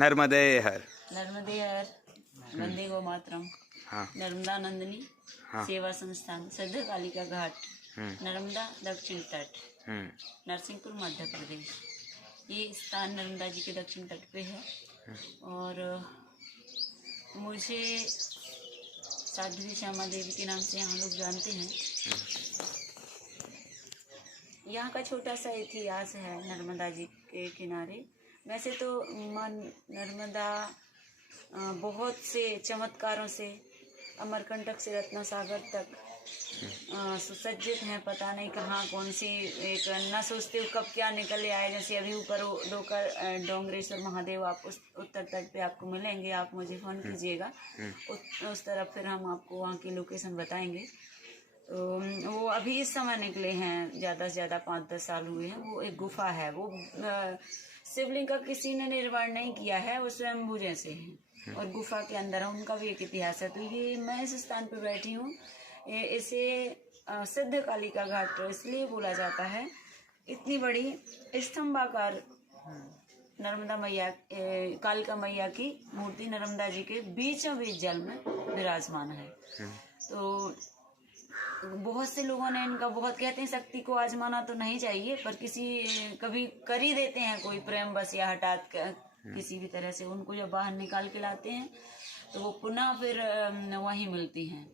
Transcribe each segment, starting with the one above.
नर्मदे हर। नर्मदे हर, वंदे गौ मातरम। हाँ नर्मदा नंदिनी हाँ। सेवा संस्थान, सिद्ध कालिका घाट, नर्मदा दक्षिण तट, नरसिंहपुर मध्य प्रदेश। ये स्थान नर्मदा जी के दक्षिण तट पे है और मुझे साध्वी श्यामा देवी के नाम से यहाँ लोग जानते हैं। यहाँ का छोटा सा इतिहास है नर्मदा जी के किनारे। वैसे तो माँ नर्मदा बहुत से चमत्कारों से अमरकंटक से रत्न सागर तक सुसज्जित हैं। पता नहीं कहाँ कौन सी एक न सोचते कब क्या निकले आए। जैसे अभी ऊपर डोंगरेश्वर महादेव आप उस उत्तर तट पे आपको मिलेंगे। आप मुझे फ़ोन कीजिएगा, उस तरफ फिर हम आपको वहाँ की लोकेशन बताएंगे। तो वो अभी इस समय निकले हैं, ज़्यादा से ज़्यादा 5-10 साल हुए हैं। वो एक गुफा है, वो शिवलिंग का किसी ने निर्माण नहीं किया है, वो स्वयंभू जैसे हैं और गुफा के अंदर है। उनका भी एक इतिहास है। तो ये मैं इस स्थान पर बैठी हूँ। इसे सिद्ध कालिका घाट इसलिए बोला जाता है। इतनी बड़ी स्तंभाकार नर्मदा मैया, कालिका मैया की मूर्ति नर्मदा जी के बीचों बीच जल में विराजमान है। तो बहुत से लोगों ने इनका बहुत कहते हैं शक्ति को आजमाना तो नहीं चाहिए, पर कभी कर ही देते हैं कोई प्रेम बस या हठात किसी भी तरह से उनको जब बाहर निकाल के लाते हैं तो वो पुनः फिर वहीं मिलती हैं।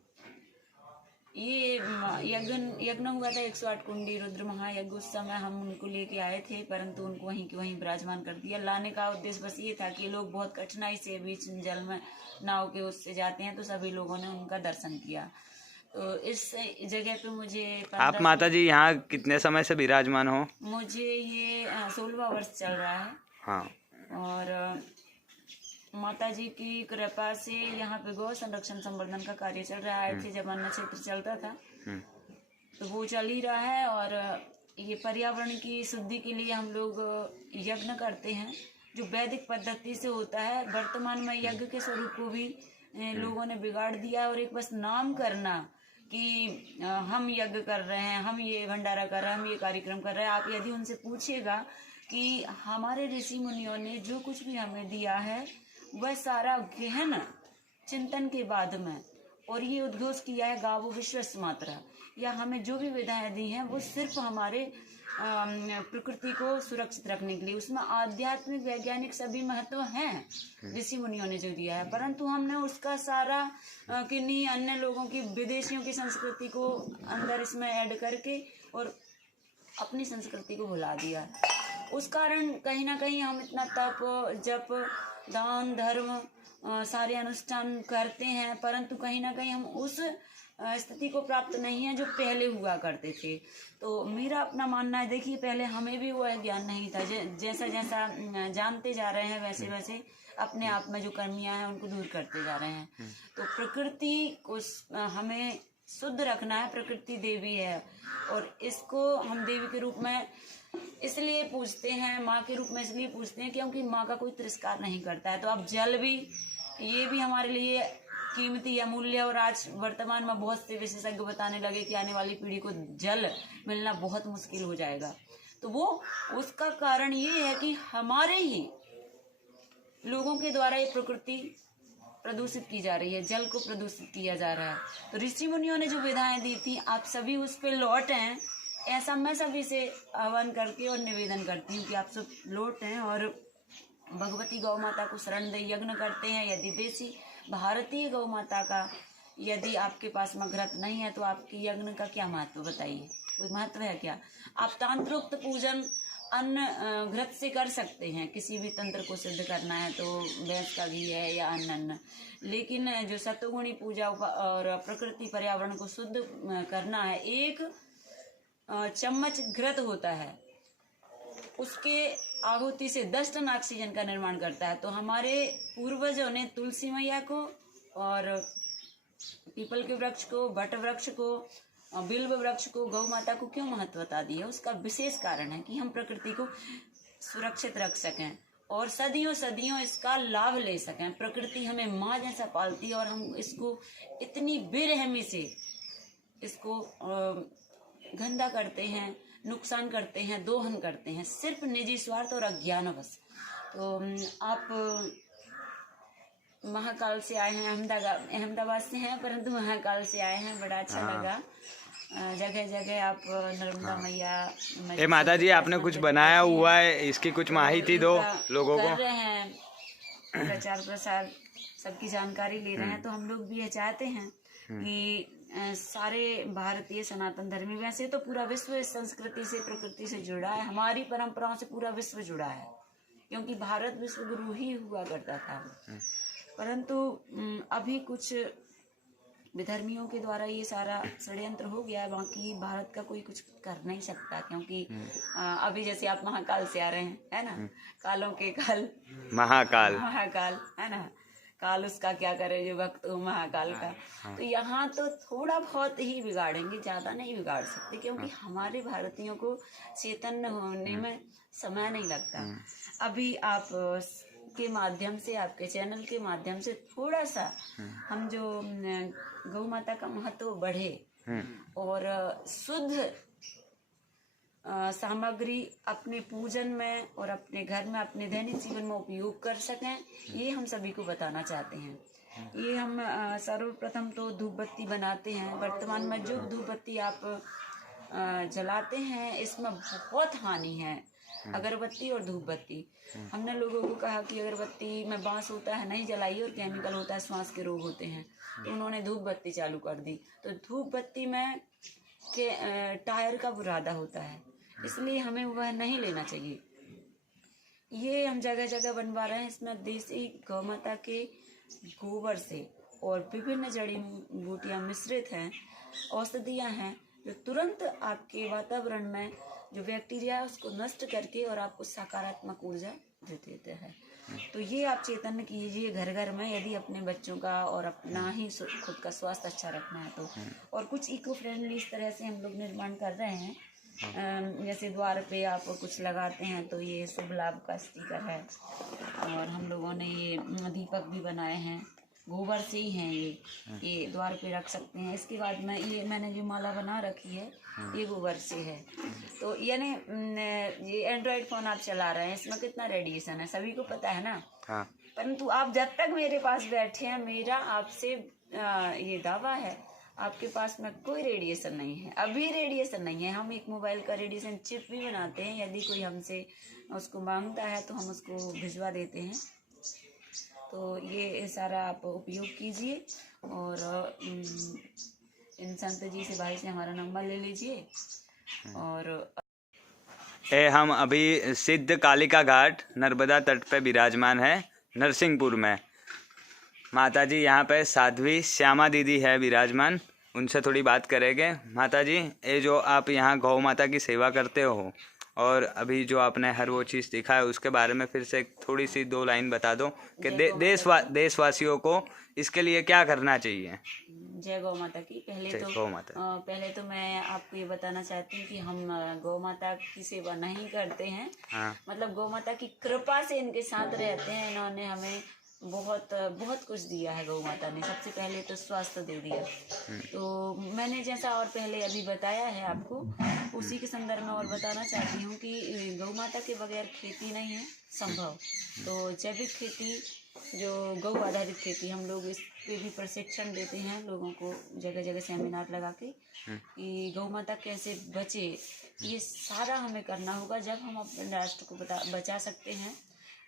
ये यज्ञ हुआ था 108 कुंडी रुद्र महायज्ञ। उस समय हम उनको लेके आए थे, परंतु उनको वहीं के वहीं विराजमान कर दिया। लाने का उद्देश्य बस ये था कि लोग बहुत कठिनाई से बीच जल में नाव के उससे जाते हैं, तो सभी लोगों ने उनका दर्शन किया। तो इस जगह पे मुझे आप माता जी यहाँ कितने समय से विराजमान हो? मुझे ये 16वां वर्ष चल रहा है। हाँ। और माता जी की कृपा से यहाँ पे गौ संरक्षण संवर्धन का कार्य चल रहा है। थे जब अन्न क्षेत्र चलता था तो वो चल ही रहा है। और ये पर्यावरण की शुद्धि के लिए हम लोग यज्ञ करते हैं जो वैदिक पद्धति से होता है। वर्तमान में यज्ञ के स्वरूप को भी लोगों ने बिगाड़ दिया और एक बस नाम करना कि हम यज्ञ कर रहे हैं, हम ये भंडारा कर रहे हैं, हम ये कार्यक्रम कर रहे हैं। आप यदि उनसे पूछिएगा कि हमारे ऋषि मुनियों ने जो कुछ भी हमें दिया है वह सारा गहन चिंतन के बाद में, और ये उद्घोष किया है गावो विश्वस्य मातरा, या हमें जो भी विधाएं दी हैं वो सिर्फ हमारे प्रकृति को सुरक्षित रखने के लिए। उसमें आध्यात्मिक वैज्ञानिक सभी महत्व हैं ऋषि मुनियों ने जो दिया है, परंतु हमने उसका सारा किन्हीं अन्य लोगों की, विदेशियों की संस्कृति को अंदर इसमें ऐड करके और अपनी संस्कृति को भुला दिया। उस कारण कहीं ना कहीं हम इतना तप जप दान धर्म सारे अनुष्ठान करते हैं, परंतु कहीं ना कहीं हम उस स्थिति को प्राप्त नहीं है जो पहले हुआ करते थे। तो मेरा अपना मानना है, देखिए पहले हमें भी वो ज्ञान नहीं था। जैसा जैसा जानते जा रहे हैं वैसे वैसे अपने आप में जो कमियां हैं उनको दूर करते जा रहे हैं। तो प्रकृति को हमें शुद्ध रखना है। प्रकृति देवी है और इसको हम देवी के रूप में इसलिए पूछते हैं, माँ के रूप में इसलिए पूछते हैं क्योंकि माँ का कोई तिरस्कार नहीं करता है। तो अब जल भी, ये भी हमारे लिए कीमती अमूल्य, और आज वर्तमान में बहुत से विशेषज्ञ बताने लगे कि आने वाली पीढ़ी को जल मिलना बहुत मुश्किल हो जाएगा। तो वो उसका कारण ये है कि हमारे ही लोगों के द्वारा ये प्रकृति प्रदूषित की जा रही है, जल को प्रदूषित किया जा रहा है। तो ऋषि मुनियों ने जो विधाएं दी थी आप सभी उस पर लौटें, ऐसा मैं सभी से आह्वान करके और निवेदन करती हूँ कि आप सब लौटें और भगवती गौ माता को शरण दे यज्ञ करते हैं। यदि देसी भारतीय गौ माता का यदि आपके पास में घृत नहीं है तो आपकी यज्ञ का क्या महत्व बताइए? कोई महत्व है क्या? आप तांत्रोक्त पूजन अन्न घृत से कर सकते हैं। किसी भी तंत्र को सिद्ध करना है तो भैंस का घी है या अन्न, लेकिन जो सत्वगुणी पूजा और प्रकृति पर्यावरण को शुद्ध करना है, एक चम्मच घृत होता है, उसके आहुति से 10 टन ऑक्सीजन का निर्माण करता है। तो हमारे पूर्वजों ने तुलसी मैया को और पीपल के वृक्ष को, बट वृक्ष को, बिल्व वृक्ष को, गौ माता को क्यों महत्वता दी है? उसका विशेष कारण है कि हम प्रकृति को सुरक्षित रख सकें और सदियों सदियों इसका लाभ ले सकें। प्रकृति हमें माँ जैसा पालती है और हम इसको इतनी बेरहमी से इसको गंदा करते हैं, नुकसान करते हैं, दोहन करते हैं, सिर्फ निजी स्वार्थ और अज्ञानवश। तो आप महाकाल से आए हैं, अहमदाबाद से हैं, परंतु महाकाल से आए हैं, बड़ा अच्छा लगा। जगह जगह आप नर्मदा मैया ए माता जी, आपने कुछ बनाया हुआ है, इसकी कुछ माहिती दो लोगों को। कर रहे हैं प्रचार प्रसार, सबकी जानकारी ले रहे हैं। तो हम लोग भी ये चाहते हैं कि सारे भारतीय सनातन धर्मी, वैसे तो पूरा विश्व इस संस्कृति से प्रकृति से जुड़ा है, हमारी परंपराओं से पूरा विश्व जुड़ा है, क्योंकि भारत विश्व गुरु ही हुआ करता था। परंतु अभी कुछ विधर्मियों के द्वारा ये सारा षड्यंत्र हो गया है। बाकी भारत का कोई कुछ कर नहीं सकता, क्योंकि अभी जैसे आप महाकाल से आ रहे हैं, है ना, कालों के काल महाकाल है ना, काल उसका क्या करे जो भक्त हो महाकाल का। तो यहाँ तो थोड़ा बहुत ही बिगाड़ेंगे, ज्यादा नहीं बिगाड़ सकते, क्योंकि हमारे भारतीयों को चेतन होने में समय नहीं लगता। अभी आप के माध्यम से, आपके चैनल के माध्यम से थोड़ा सा हम जो गौ माता का महत्व बढ़े और शुद्ध सामग्री अपने पूजन में और अपने घर में, अपने दैनिक जीवन में उपयोग कर सकें, ये हम सभी को बताना चाहते हैं। ये हम सर्वप्रथम तो धूप बत्ती बनाते हैं। वर्तमान में जो धूप बत्ती आप जलाते हैं, इसमें बहुत हानि है, अगरबत्ती और धूप बत्ती। हमने लोगों को कहा कि अगरबत्ती में बांस होता है, नहीं जलाइए, और केमिकल होता है, श्वास के रोग होते हैं, तो उन्होंने धूप बत्ती चालू कर दी। तो धूप बत्ती में टायर का बुरादा होता है, इसलिए हमें वह नहीं लेना चाहिए। ये हम जगह जगह बनवा रहे हैं। इसमें देसी गौ माता के गोबर से और विभिन्न जड़ी बूटियां मिश्रित हैं, औषधियां हैं, जो तुरंत आपके वातावरण में जो बैक्टीरिया है उसको नष्ट करके और आपको सकारात्मक ऊर्जा दे देते हैं। तो ये आप चेतन कीजिए घर घर में, यदि अपने बच्चों का और अपना ही खुद का स्वास्थ्य अच्छा रखना है तो। और कुछ इको फ्रेंडली इस तरह से हम लोग निर्माण कर रहे हैं। जैसे द्वार पे आप कुछ लगाते हैं तो ये शुभ लाभ का स्टिकर है, और हम लोगों ने ये दीपक भी बनाए हैं, गोबर से ही हैं ये द्वार पे रख सकते हैं। इसके बाद में ये मैंने जो माला बना रखी है, ये गोबर से है। तो यानी ये एंड्रॉयड फोन आप चला रहे हैं, इसमें कितना रेडिएशन है सभी को पता है ना। हाँ। परंतु आप जब तक मेरे पास बैठे हैं, मेरा आपसे ये दावा है, आपके पास में कोई रेडिएशन नहीं है, अभी रेडिएशन नहीं है। हम एक मोबाइल का रेडिएशन चिप भी बनाते हैं, यदि कोई हमसे उसको मांगता है तो हम उसको भिजवा देते हैं। तो ये सारा आप उपयोग कीजिए, और इन संत जी से, भाई से हमारा नंबर ले लीजिए। और हम अभी सिद्ध कालिका घाट नर्मदा तट पे विराजमान है, नरसिंहपुर में। माता जी यहाँ पे साध्वी श्यामा दीदी है विराजमान, उनसे थोड़ी बात करेंगे। माता जी, ये जो आप यहाँ गौ माता की सेवा करते हो, और अभी जो आपने हर वो चीज़ दिखा है, उसके बारे में फिर से थोड़ी सी 2 लाइन बता दो कि देशवासियों को इसके लिए क्या करना चाहिए। जय गौ माता की। पहले तो मैं आपको ये बताना चाहती हूँ कि हम गौ माता की सेवा नहीं करते हैं। हाँ। मतलब गौ माता की कृपा से इनके साथ रहते हैं। इन्होंने हमें बहुत कुछ दिया है। गौ माता ने सबसे पहले तो स्वास्थ्य दे दिया। तो मैंने जैसा और पहले अभी बताया है आपको, उसी के संदर्भ में और बताना चाहती हूँ कि गौ माता के बगैर खेती नहीं है संभव। तो जैविक खेती, जो गौ आधारित खेती, हम लोग इस पे भी प्रशिक्षण देते हैं लोगों को, जगह जगह सेमिनार लगा के, कि गौ माता कैसे बचे। ये सारा हमें करना होगा, जब हम अपने राष्ट्र को बचा सकते हैं।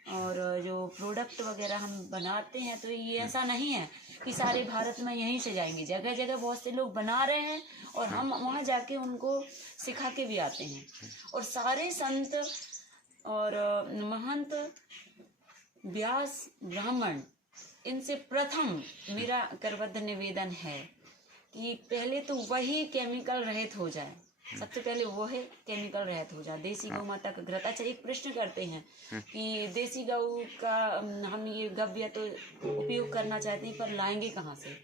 और जो प्रोडक्ट वगैरह हम बनाते हैं, तो ये ऐसा नहीं है कि सारे भारत में यहीं से जाएंगे, जगह जगह बहुत से लोग बना रहे हैं, और हम वहाँ जाके उनको सिखा के भी आते हैं। और सारे संत और महंत, व्यास, ब्राह्मण, इनसे प्रथम मेरा करबद्ध निवेदन है कि पहले तो वही केमिकल रहित हो जाए। सबसे पहले वो है केमिकल रहित हो जाए, देसी गौ माता का घृत। अच्छा, एक प्रश्न करते हैं कि देसी गौ का हम ये गव्य तो उपयोग करना चाहते हैं, पर लाएंगे कहाँ से?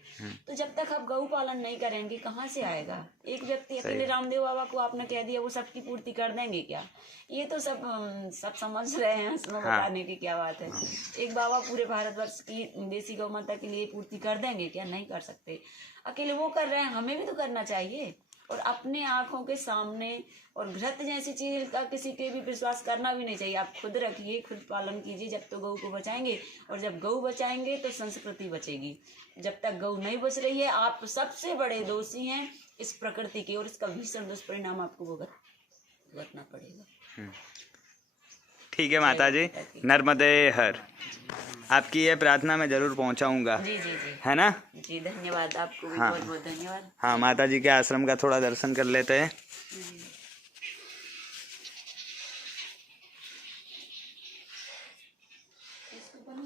तो जब तक आप गौ पालन नहीं करेंगे, कहाँ से आएगा? एक व्यक्ति अकेले रामदेव बाबा को आपने कह दिया, वो सबकी पूर्ति कर देंगे क्या? ये तो सब समझ रहे हैं, इसमें बताने की क्या बात है। एक बाबा पूरे भारतवर्ष की देसी गौ माता के लिए पूर्ति कर देंगे क्या? नहीं कर सकते। अकेले वो कर रहे हैं, हमें भी तो करना चाहिए। और अपने आंखों के सामने, और घृत जैसी चीज का किसी के भी विश्वास करना भी नहीं चाहिए। आप खुद रखिए, खुद पालन कीजिए, जब तो गौ को बचाएंगे, और जब गौ बचाएंगे तो संस्कृति बचेगी। जब तक गौ नहीं बच रही है, आप सबसे बड़े दोषी हैं इस प्रकृति के, और इसका भीषण दुष्परिणाम आपको भुगतना पड़ेगा। ठीक है माता जी, नर्मदे हर। आपकी ये प्रार्थना मैं जरूर पहुंचाऊंगा। जी जी जी, है ना? जी धन्यवाद, आपको भी हाँ। बहुत बहुत धन्यवाद। हाँ, माता जी के आश्रम का थोड़ा दर्शन कर लेते हैं। इसको बनी